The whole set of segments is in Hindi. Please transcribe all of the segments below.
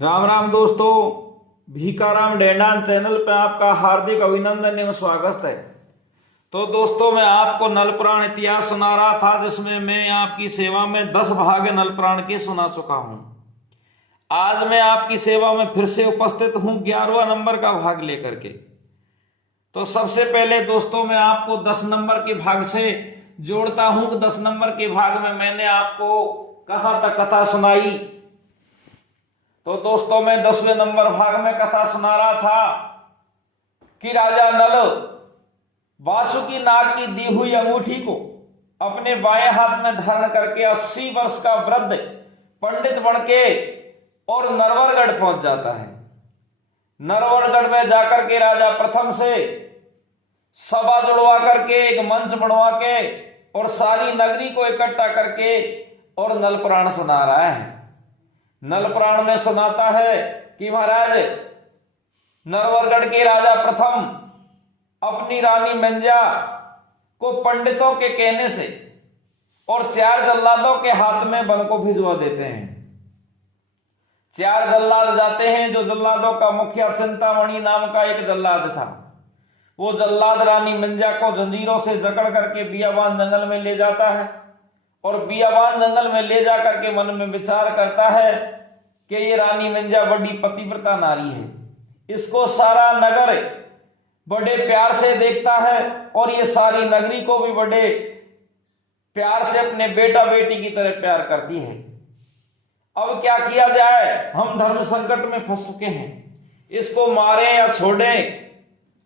राम राम दोस्तों, भीखाराम डेंडान चैनल पे आपका हार्दिक अभिनंदन एवं स्वागत है। तो दोस्तों, मैं आपको नल पुराण इतिहास सुना रहा था, जिसमें मैं आपकी सेवा में 10 भाग नल पुराण के सुना चुका हूं। आज मैं आपकी सेवा में फिर से उपस्थित हूं 11वां नंबर का भाग लेकर के। तो सबसे पहले दोस्तों, मैं आपको 10 नंबर के भाग से जोड़ता हूं कि 10 नंबर के भाग में मैंने आपको कहां तक कथा सुनाई। तो दोस्तों, मैं 10वें नंबर भाग में कथा सुना रहा था कि राजा नल वासुकी नाग की दी हुई अंगूठी को अपने बाएं हाथ में धारण करके 80 वर्ष का वृद्ध पंडित बन के और नरवरगढ़ पहुंच जाता है। नरवरगढ़ में जाकर के राजा प्रथम से सभा जुड़वा करके एक मंच बनवा के और सारी नगरी को इकट्ठा करके और नल पुराण सुना रहा है। नल पुराण में सुनाता है कि महाराज नरवरगढ़ के राजा प्रथम अपनी रानी मंजा को पंडितों के कहने से और 4 जल्लादों के हाथ में वन को भिजवा देते हैं। 4 जल्लाद जाते हैं। जो जल्लादों का मुखिया चिंतामणि नाम का एक जल्लाद था, वो जल्लाद रानी मंजा को जंजीरों से जकड़ करके बियाबान जंगल में ले जाता है और बियाबान जंगल में ले जाकर के मन में विचार करता है कि ये रानी मंजा बड़ी पतिव्रता नारी है, इसको सारा नगर बड़े प्यार से देखता है और ये सारी नगरी को भी बड़े प्यार से अपने बेटा बेटी की तरह प्यार करती है। अब क्या किया जाए, हम धर्म संकट में फंस चुके हैं, इसको मारें या छोड़ें।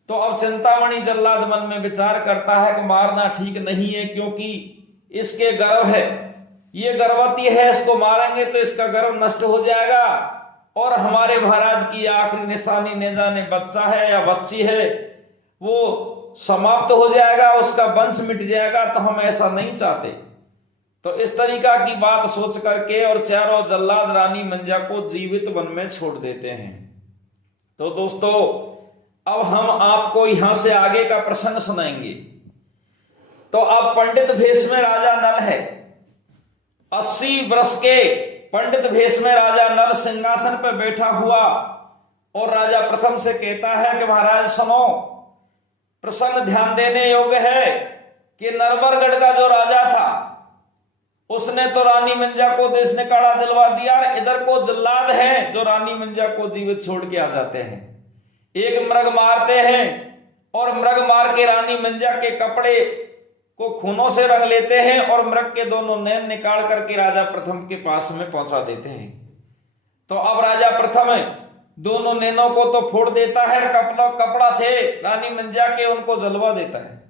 तो अब चिंतामणि जल्लाद मन में विचार करता है कि मारना ठीक नहीं है, क्योंकि इसके गर्भ है, ये गर्भवती है, इसको मारेंगे तो इसका गर्भ नष्ट हो जाएगा और हमारे महाराज की आखिरी निशानी न जाने बच्चा है या बच्ची है, वो समाप्त हो जाएगा, उसका वंश मिट जाएगा। तो हम ऐसा नहीं चाहते। तो इस तरीका की बात सोच करके और चारों जल्लाद रानी मंजा को जीवित वन में छोड़ देते हैं। तो दोस्तों, अब हम आपको यहां से आगे का प्रसंग सुनाएंगे। तो अब पंडित भेष में राजा नल है। 80 वर्ष के पंडित भेष में राजा नल सिंहासन पर बैठा हुआ और राजा प्रथम से कहता है कि महाराज सुनो, प्रसंग ध्यान देने योग्य है कि नरवरगढ़ का जो राजा था उसने तो रानी मंजा को देश ने काढ़ा दिलवा दिया। इधर को जल्लाद हैं जो रानी मंजा को जीवित छोड़ के आ जाते हैं, एक मृग मारते हैं और मृग मार के रानी मंजा के कपड़े को खूनों से रंग लेते हैं और मृग के दोनों नैन निकाल करके राजा प्रथम के पास में पहुंचा देते हैं। तो अब राजा प्रथम दोनों नैनों को तो फोड़ देता है, कपड़ा थे रानी मंजा के, उनको जलवा देता है।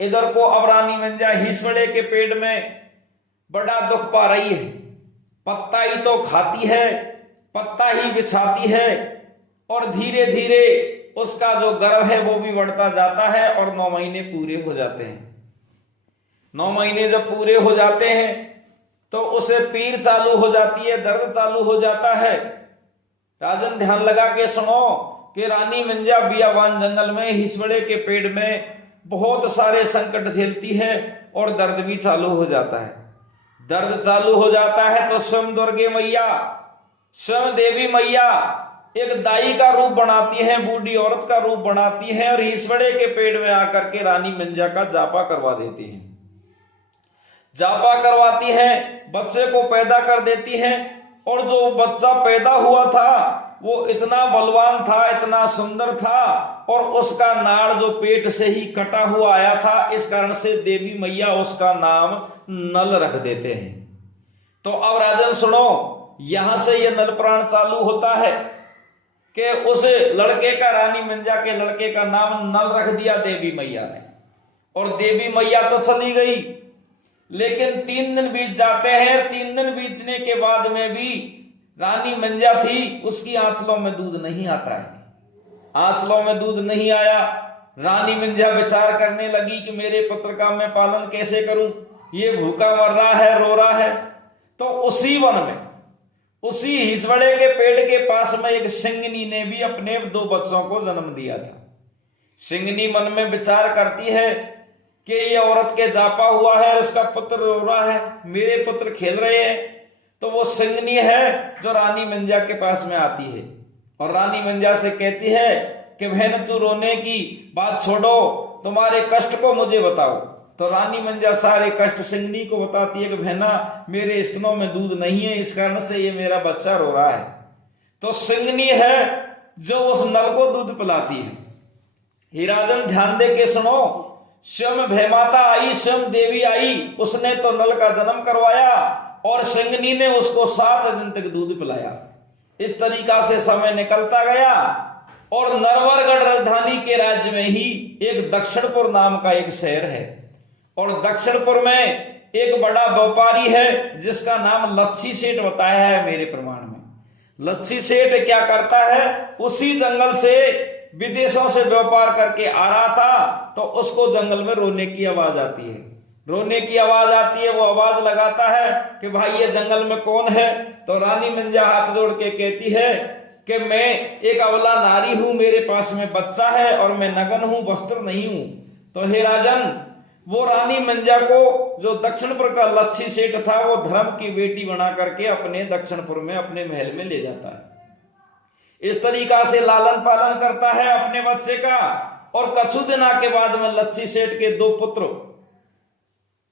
इधर को अब रानी मंजा हिसड़े के पेड़ में बड़ा दुख पा रही है। पत्ता ही तो खाती है, पत्ता ही बिछाती है और धीरे धीरे उसका जो गर्भ है वो भी बढ़ता जाता है और 9 महीने पूरे हो जाते हैं। 9 महीने जब पूरे हो जाते हैं तो उसे पीड़ चालू हो जाती है, दर्द चालू हो जाता है। राजन ध्यान लगा के सुनो कि रानी मंजा बियाबान जंगल में हिसबड़े के पेड़ में बहुत सारे संकट झेलती है और दर्द भी चालू हो जाता है। दर्द चालू हो जाता है तो स्वयं दुर्गे मैया, स्वयं देवी मैया एक दाई का रूप बनाती है, बूढ़ी औरत का रूप बनाती है और हिसबड़े के पेड़ में आकर के रानी मंजा का जापा करवा देती है। जापा करवाती है, बच्चे को पैदा कर देती है और जो बच्चा पैदा हुआ था वो इतना बलवान था, इतना सुंदर था और उसका नाड़ जो पेट से ही कटा हुआ आया था, इस कारण से देवी मैया उसका नाम नल रख देते हैं। तो अब राजन सुनो, यहां से ये नल पुराण चालू होता है कि उस लड़के का, रानी मंजा के लड़के का नाम नल रख दिया देवी मैया ने और देवी मैया तो चली गई। लेकिन 3 दिन बीत जाते हैं। 3 दिन बीतने के बाद में भी रानी मंजा थी, उसकी आंचलों में दूध नहीं आता है। आंचलों में दूध नहीं आया। रानी मंजा विचार करने लगी कि मेरे पुत्र का मैं पालन कैसे करूं, ये भूखा मर रहा है, रो रहा है। तो उसी वन में, उसी हिसबड़े के पेड़ के पास में एक सिंगनी ने भी अपने 2 बच्चों को जन्म दिया था। सिंगनी मन में विचार करती है कि ये औरत के जापा हुआ है, उसका पुत्र रो रहा है, मेरे पुत्र खेल रहे हैं, तो वो सिंगनी है जो रानी मंजा के पास में आती है और रानी मंजा से कहती है कि बहन तू रोने की बात छोड़ो, तुम्हारे कष्ट को मुझे बताओ। तो रानी मंजा सारे कष्ट सिंगनी को बताती है कि बहना मेरे स्तनों में दूध नहीं है, इस कारण से ये मेरा बच्चा रो रहा है। तो सिंगनी है जो उस नल को दूध पिलाती है। हे राजन ध्यान दे के सुनो, स्वयं भैमाता आई, स्वयं देवी आई, उसने तो नल का जन्म करवाया और सिंगनी ने उसको 7 दिन तक दूध पिलाया। इस तरीका से समय निकलता गया और नरवरगढ़ राजधानी के राज्य में ही एक दक्षिणपुर नाम का एक शहर है और दक्षिणपुर में एक बड़ा व्यापारी है जिसका नाम लच्छी सेठ बताया है मेरे प्रमाण में। लच्छी सेठ क्या करता है, उसी जंगल से विदेशों से व्यापार करके आ रहा था तो उसको जंगल में रोने की आवाज आती है। रोने की आवाज आती है, वो आवाज लगाता है कि भाई ये जंगल में कौन है। तो रानी मंजा हाथ जोड़ के कहती है कि मैं एक अबला नारी हूं, मेरे पास में बच्चा है और मैं नग्न हूं, वस्त्र नहीं हूं। तो हे राजन, वो रानी मंजा को जो दक्षिणपुर का लच्छी सेठ था वो धर्म की बेटी बना करके अपने दक्षिणपुर में अपने महल में ले जाता है। इस तरीका से लालन पालन करता है अपने बच्चे का और कछु दिना के बाद में लच्छी सेठ के 2 पुत्र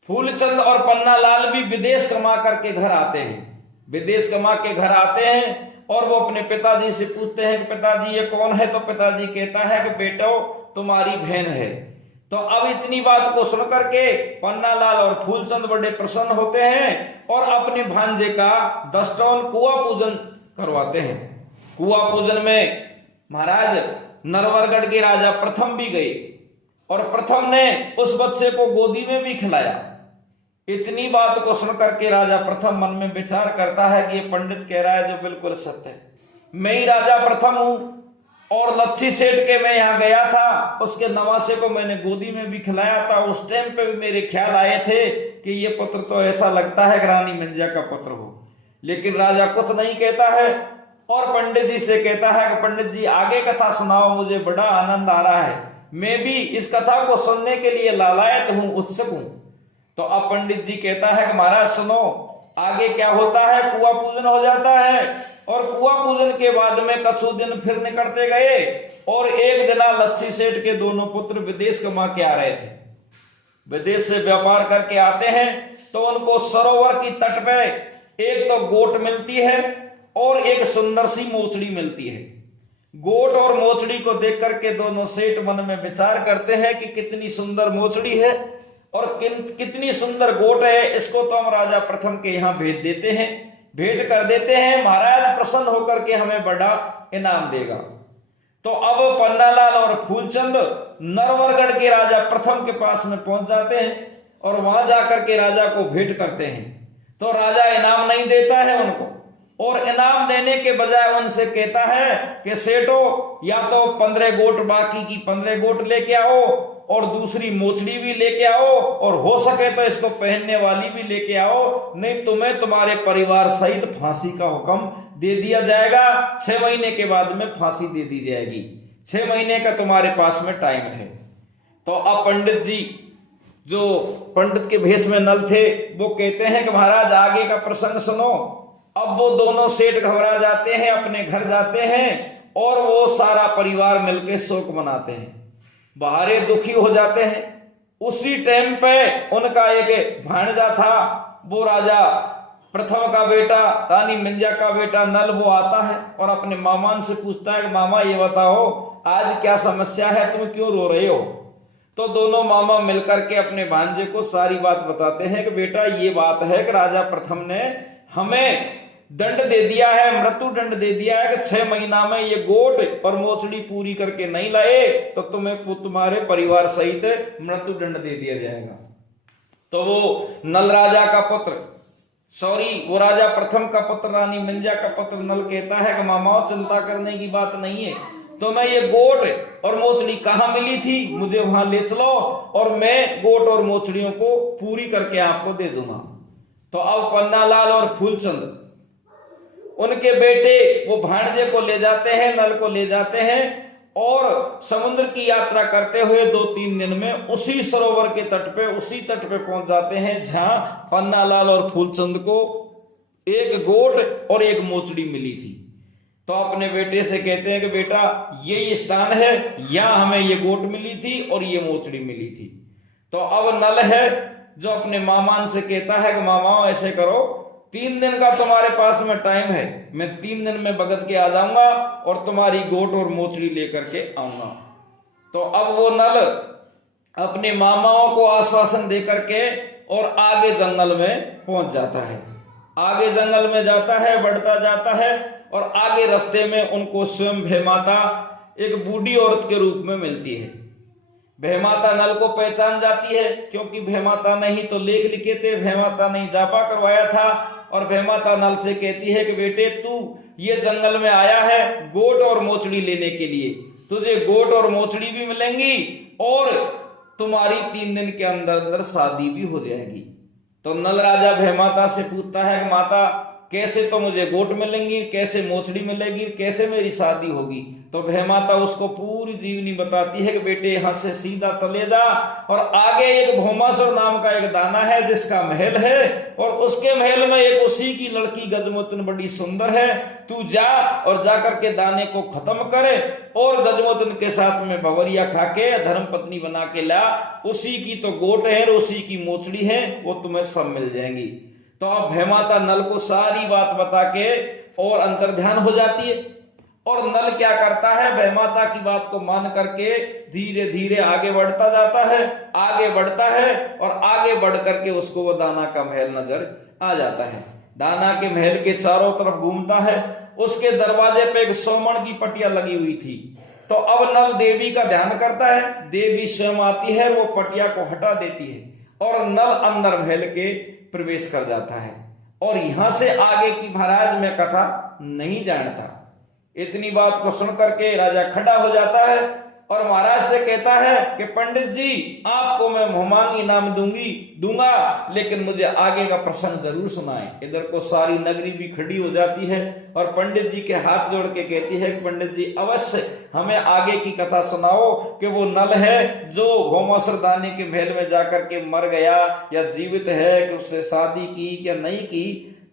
फूलचंद और पन्ना लाल भी विदेश कमा करके घर आते हैं। विदेश कमा के घर आते हैं और वो अपने पिताजी से पूछते हैं कि पिताजी ये कौन है। तो पिताजी कहता है कि बेटो तुम्हारी बहन है। तो अब इतनी बात को सुन करके पन्नालाल और फूलचंद बड़े प्रसन्न होते हैं और अपने भांजे का 10 टन कुआ पूजन करवाते हैं। कुआ पूजन में महाराज नरवरगढ़ के राजा प्रथम भी गए और प्रथम ने उस बच्चे को गोदी में भी खिलाया। इतनी बात को सुन करके राजा प्रथम मन में विचार करता है कि ये पंडित कह रहा है जो बिल्कुल सत्य है। मैं ही राजा प्रथम हूं और लच्छी सेठ के मैं यहाँ गया था, उसके नवासे को मैंने गोदी में भी खिलाया था। उस टाइम पे भी मेरे ख्याल आए थे कि ये पुत्र तो ऐसा लगता है कि रानी मंजा का पुत्र हो। लेकिन राजा कुछ नहीं कहता है और पंडित जी से कहता है कि पंडित जी आगे कथा सुनाओ, मुझे बड़ा आनंद आ रहा है, मैं भी इस कथा को सुनने के लिए लालायत हूं, उत्सुक हूं। तो अब पंडित जी कहता है कि महाराज सुनो आगे क्या होता है। कुआ पूजन हो जाता है और कुआ पूजन के बाद में कछु दिन फिर निकलते गए और एक दिन लच्छी सेठ के दोनों पुत्र विदेश कमा के आ रहे थे। विदेश से व्यापार करके आते हैं तो उनको सरोवर की तट पे एक तो गोट मिलती है और एक सुंदर सी मोचड़ी मिलती है। गोट और मोचड़ी को देख करके दोनों सेठ मन में विचार करते हैं कि कितनी सुंदर मोचड़ी है और कितनी सुंदर गोट है, इसको तो हम राजा प्रथम के यहाँ भेज देते हैं, भेंट कर देते हैं, महाराज प्रसन्न होकर के हमें बड़ा इनाम देगा। तो अब पन्नालाल और फूलचंद नरवरगढ़ के राजा प्रथम के पास में पहुंच जाते हैं और वहां जाकर के राजा को भेंट करते हैं। तो राजा इनाम नहीं देता है उनको और इनाम देने के बजाय उनसे कहता है कि सेठो या तो 15 गोट बाकी की 15 गोट लेके आओ और दूसरी मोचड़ी भी लेके आओ और हो सके तो इसको पहनने वाली भी लेके आओ, नहीं तुम्हें तुम्हारे परिवार सहित फांसी का हुक्म दे दिया जाएगा। 6 महीने के बाद में फांसी दे दी जाएगी, 6 महीने का तुम्हारे पास में टाइम है। तो अब पंडित जी जो पंडित के भेष में नल थे वो कहते हैं कि महाराज आगे का प्रसंग सुनो। अब वो दोनों सेठ घबरा जाते हैं, अपने घर जाते हैं और वो सारा परिवार मिलकर शोक मनाते हैं, बाहरे दुखी हो जाते हैं। उसी टाइम पे उनका एक भांजा था, वो राजा प्रथम का बेटा, रानी मंजा का बेटा नल, वो आता है और अपने मामा से पूछता है कि मामा ये बताओ आज क्या समस्या है, तुम क्यों रो रहे हो। तो दोनों मामा मिलकर के अपने भांजे को सारी बात बताते हैं कि बेटा ये बात है कि राजा प्रथम ने हमें दंड दे दिया है, मृत्यु दंड दे दिया है कि 6 महीना में ये गोट और मोचड़ी पूरी करके नहीं लाए तो तुम्हें तुम्हारे परिवार सहित मृत्यु दंड दे दिया जाएगा। तो वो नल राजा का पुत्र, वो राजा प्रथम का पुत्र रानी मंजा का पुत्र नल कहता है कि मामाओं चिंता करने की बात नहीं है, तो मैं ये गोट और मोचड़ी कहाँ मिली थी मुझे वहां ले चलो और मैं गोट और मोचड़ियों को पूरी करके आपको दे दूंगा। तो अब पन्नालाल और फूलचंद उनके बेटे वो भांजे को ले जाते हैं, नल को ले जाते हैं और समुद्र की यात्रा करते हुए 2-3 दिन में उसी सरोवर के तट पे, उसी तट पे पहुंच जाते हैं जहां पन्नालाल और फूलचंद को एक गोट और एक मोचड़ी मिली थी। तो अपने बेटे से कहते हैं कि बेटा यही स्थान है, यहां हमें ये गोट मिली थी और ये मोचड़ी मिली थी। तो अब नल है जो अपने मामान से कहता है कि मामा ऐसे करो, 3 दिन का तुम्हारे पास में टाइम है, मैं 3 दिन में भगत के आ जाऊंगा और तुम्हारी गोट और मोचड़ी लेकर के आऊंगा। तो अब वो नल अपने मामाओं को आश्वासन देकर के और आगे जंगल में पहुंच जाता है। आगे जंगल में जाता है, बढ़ता जाता है और आगे रास्ते में उनको स्वयं भयमाता एक बूढ़ी औरत के रूप में मिलती है। भयमाता नल को पहचान जाती है, क्योंकि भयमाता ने ही तो लेख लिखे थे, भयमाता ने जापा करवाया था। और भयमाता नल से कहती है कि बेटे तू ये जंगल में आया है गोट और मोचड़ी लेने के लिए, तुझे गोट और मोचड़ी भी मिलेंगी और तुम्हारी 3 दिन के अंदर अंदर शादी भी हो जाएगी। तो नल राजा भयमाता से पूछता है कि माता कैसे तो मुझे गोट मिलेंगी, कैसे मोचड़ी मिलेगी, कैसे मेरी शादी होगी। तो भयमाता उसको पूरी जीवनी बताती है कि बेटे यहां से सीधा चले जा और आगे एक भौमासुर नाम का एक दाना है जिसका महल है और उसके महल में एक उसी की लड़की गजमोचन बड़ी सुंदर है, तू जा और जाकर के दाने को खत्म करे और गजमोचन के साथ में भवरिया खा के धर्म पत्नी बना के ला, उसी की तो गोट है और उसी की मोचड़ी है, वो तुम्हें सब मिल जाएंगी। तो अब भयमाता नल को सारी बात बता के और अंतर्ध्यान हो जाती है और नल क्या करता है, भयमाता की बात को मान करके धीरे धीरे आगे बढ़ता जाता है, आगे बढ़ता है और आगे बढ़ करके उसको वो दाना का महल नजर आ जाता है। दाना के महल के चारों तरफ घूमता है, उसके दरवाजे पे एक सोमण की पटिया लगी हुई थी। तो अब नल देवी का ध्यान करता है, देवी स्वयं आती है, वो पटिया को हटा देती है और नल अंदर महल के प्रवेश कर जाता है। और यहां से आगे की महाराज मैं कथा नहीं जानता। इतनी बात को सुन करके राजा खड़ा हो जाता है और महाराज से कहता है कि पंडित जी आपको मैं मुहमांगी इनाम दूंगा, लेकिन मुझे आगे का प्रसंग जरूर सुनाएं। इधर को सारी नगरी भी खड़ी हो जाती है और पंडित जी के हाथ जोड़ के कहती है कि पंडित जी अवश्य हमें आगे की कथा सुनाओ कि वो नल है जो भौमासुर दाने के महल में जाकर के मर गया या जीवित है, कि उससे शादी की या नहीं की।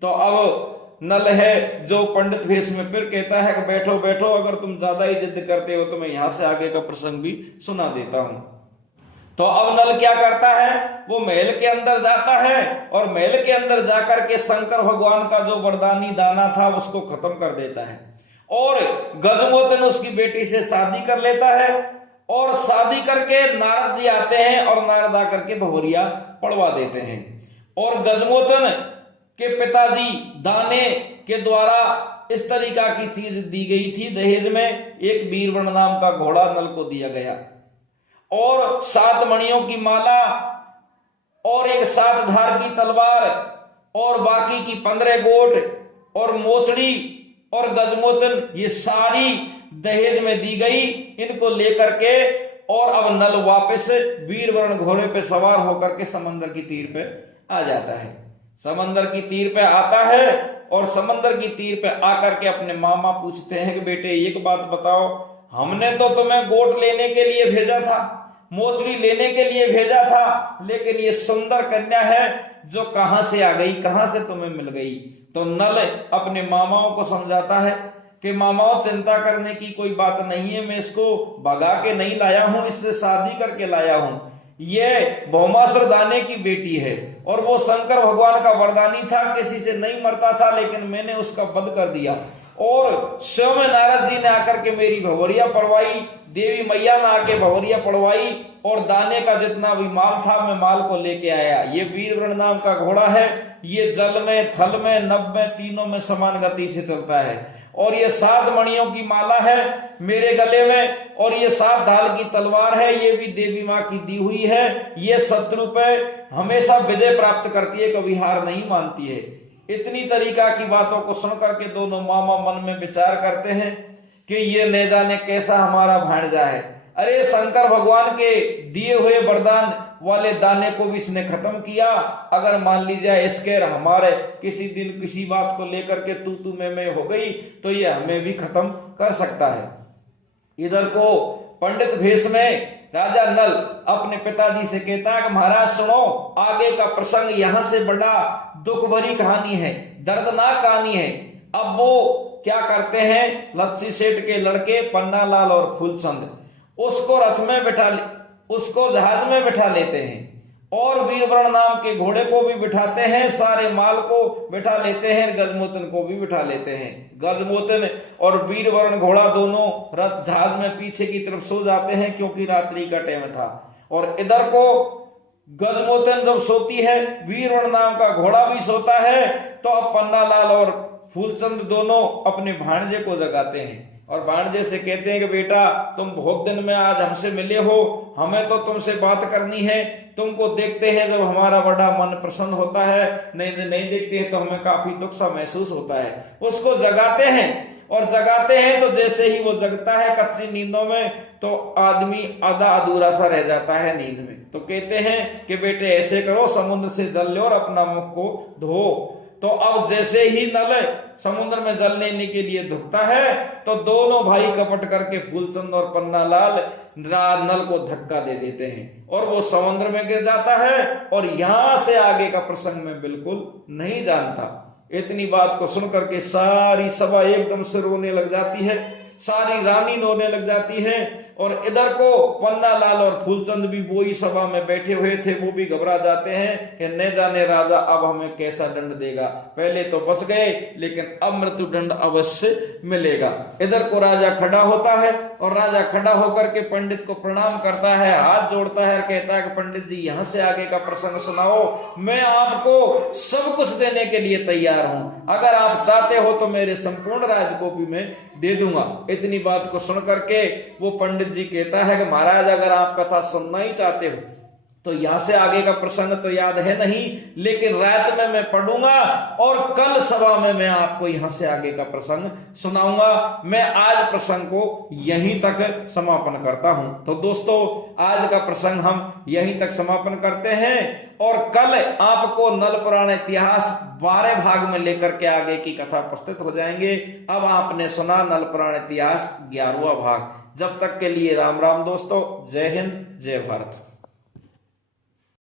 तो अब नल है जो पंडित भेष में फिर कहता है कि बैठो बैठो, अगर तुम ज्यादा ही जिद करते हो तो मैं यहां से आगे का प्रसंग भी सुना देता हूं। तो अब नल क्या करता है, वो महल के अंदर जाता है और महल के अंदर जाकर के शंकर भगवान का जो वरदानी दाना था उसको खत्म कर देता है और गजमोचन उसकी बेटी से शादी कर लेता है। और शादी करके नारद जी आते हैं और नारद आकर के भवरिया पड़वा देते हैं। और गजमोचन के पिताजी दाने के द्वारा इस तरीका की चीज दी गई थी दहेज में, एक वीरवर्ण नाम का घोड़ा नल को दिया गया और 7 मणियों की माला और एक 7 धार की तलवार और बाकी की 15 गोट और मोचड़ी और गजमोचन, ये सारी दहेज में दी गई। इनको लेकर के और अब नल वापस वीरवर्ण घोड़े पे सवार होकर के समंदर की तीर पे आ जाता है। समंदर की तीर पे आता है और समंदर की तीर पे आकर के अपने मामा पूछते हैं कि बेटे एक बात बताओ, हमने तो तुम्हें गोट लेने के लिए भेजा था, मोचड़ी लेने के लिए भेजा था, लेकिन ये सुंदर कन्या है जो कहां से आ गई, कहां से तुम्हें मिल गई। तो नल अपने मामाओं को समझाता है कि मामाओं चिंता करने की कोई बात नहीं है, मैं इसको भगा के नहीं लाया हूं, इससे शादी करके लाया हूं। ये भौमासुर दाने की बेटी है और वो शंकर भगवान का वरदानी था, किसी से नहीं मरता था, लेकिन मैंने उसका वध कर दिया और स्वयं नारद जी ने आकर के मेरी भवरिया पड़वाई, देवी मैया ने आके भवरिया पड़वाई और दाने का जितना भी माल था मैं माल को लेके आया। ये वीरवर्ण नाम का घोड़ा है, ये जल में, थल में, नभ में, तीनों में समान गति से चलता है और ये 7 मणियों की माला है मेरे गले में और ये 7 ढाल की तलवार है, ये भी देवी माँ की दी हुई है। ये शत्रु पे हमेशा विजय प्राप्त करती है, कभी हार नहीं मानती है। इतनी तरीका की बातों को सुन करके दोनों मामा मन में विचार करते हैं कि ये न जाने कैसा हमारा भांजा है। अरे शंकर भगवान के दिए हुए वरदान वाले दाने को भी इसने खत्म किया। अगर मान लीजिए इसके हमारे किसी दिन किसी बात को लेकर के तू मैं हो गई तो ये हमें भी खत्म कर सकता है। इधर को पंडित भेष में राजा नल अपने पिताजी से कहता है कि महाराज सुनो, आगे का प्रसंग यहाँ से बड़ा दुख भरी कहानी है, दर्दनाक कहानी है। अब वो क्या करते हैं, लच्छी सेठ के लड़के पन्नालाल और फूलचंद उसको रथ में उसको जहाज में बिठा लेते हैं और वीरवरण नाम के घोड़े को भी बिठाते हैं, सारे माल को बिठा लेते हैं, गजमोतन को भी बिठा लेते हैं। गजमोतन और वीरवरण घोड़ा दोनों रथ जहाज में पीछे की तरफ सो जाते हैं क्योंकि रात्रि का टाइम था। और इधर को गजमोतन जब सोती है, वीरवरण नाम का घोड़ा भी सोता है, तो अब पन्नालाल और फूलचंद दोनों अपने भाणजे को जगाते हैं और भाणजे से कहते हैं कि बेटा तुम बहुत दिन में आज हमसे मिले हो, हमें तो तुमसे बात करनी है, तुमको देखते हैं जब हमारा बड़ा मन प्रसन्न होता है, नहीं देखते हैं तो हमें काफी दुख सा महसूस होता है। उसको जगाते हैं और जगाते हैं तो जैसे ही वो जगता है कच्ची नींदों में, तो आदमी आधा अधूरा सा रह जाता है नींद में। तो कहते हैं कि बेटे ऐसे करो, समुद्र से जल लो और अपना मुख को धो। तो अब जैसे ही नल समुद्र में जल लेने के लिए धुकता है, तो दोनों भाई कपट करके फूलचंद और पन्नालाल नल को धक्का दे देते हैं और वो समुद्र में गिर जाता है। और यहां से आगे का प्रसंग मैं बिल्कुल नहीं जानता। इतनी बात को सुनकर के सारी सभा एकदम से रोने लग जाती है, सारी रानी रोने लग जाती है। और इधर को पन्नालाल और फूलचंद भी वही सभा में बैठे हुए थे, वो भी घबरा जाते हैं कि न जाने राजा अब हमें कैसा दंड देगा। पहले तो बच गए लेकिन अब मृत्यु दंड अवश्य मिलेगा। इधर को राजा खड़ा होता है और राजा खड़ा होकर के पंडित को प्रणाम करता है, हाथ जोड़ता है और कहता है कि पंडित जी यहां से आगे का प्रसंग सुनाओ, मैं आपको सब कुछ देने के लिए तैयार हूं, अगर आप चाहते हो तो मेरे संपूर्ण राज्य को भी मैं दे दूंगा। इतनी बात को सुन करके वो पंडित जी कहता है कि महाराज अगर आप कथा सुनना ही चाहते हो तो यहां से आगे का प्रसंग तो याद है नहीं, लेकिन रात में मैं पढ़ूंगा और कल सभा में मैं आपको यहां से आगे का प्रसंग सुनाऊंगा। मैं आज प्रसंग को यहीं तक समापन करता हूं। तो दोस्तों आज का प्रसंग हम यहीं तक समापन करते हैं और कल आपको नल पुराण इतिहास 12 भाग में लेकर के आगे की कथा प्रस्तुत हो जाएंगे। अब आपने सुना नल पुराण इतिहास 11वां भाग। जब तक के लिए राम राम दोस्तों, जय हिंद, जय भारत।